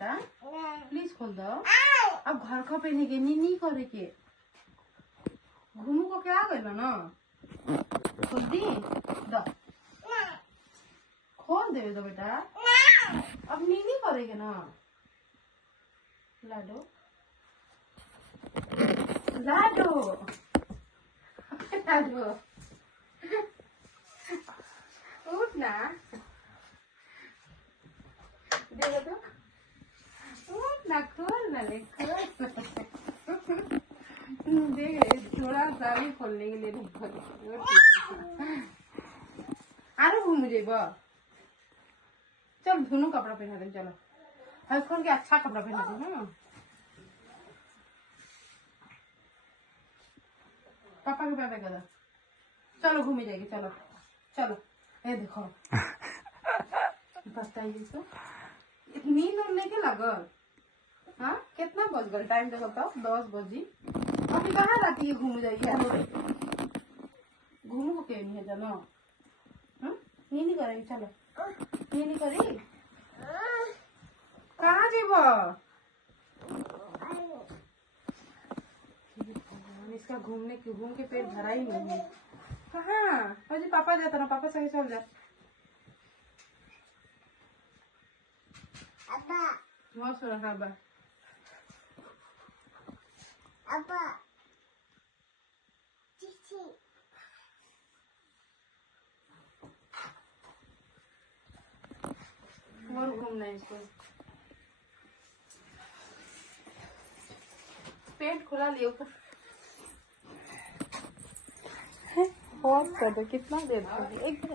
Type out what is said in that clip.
बेटा, प्लीज खोल दो। अब घर का पहने के नहीं करे के घूमू को क्या गए ना खोल दी दो, खोल दे दो बेटा। अब नीनी करेगे ना, लाडो लाडो लाडो उठ ना, देखो तो उठ ना, खोल ना ले, खोल देख थोड़ा सा भी खोलने के लिए नहीं खोल। आरो घूम जेब, चल धुनू कपड़ा पहना दे, चलो हर खोल के अच्छा कपड़ा पहना दे ना। पापा के पापा कर, चलो घूमे जाएगी, चलो चलो। ये देखो बताइए तो नींद और लेके लगल। हाँ कितना बज गल टाइम देखो तो 10 बजी। अभी कहाँ रहती है घूम जाइए, घूमू को क्यों नहीं है चलो। नींद करेगी, चलो नींद करी कहाँ जीव। इसका घूमने की घूम के पेट भरा ही नहीं है। कहाँ अजी पापा जाता ना, पापा सही चल जा। बहुत सुना हाँ बा और घूमना है इसको, पेट खुला लिए ऊपर बहुत कर दो, कितना देर एक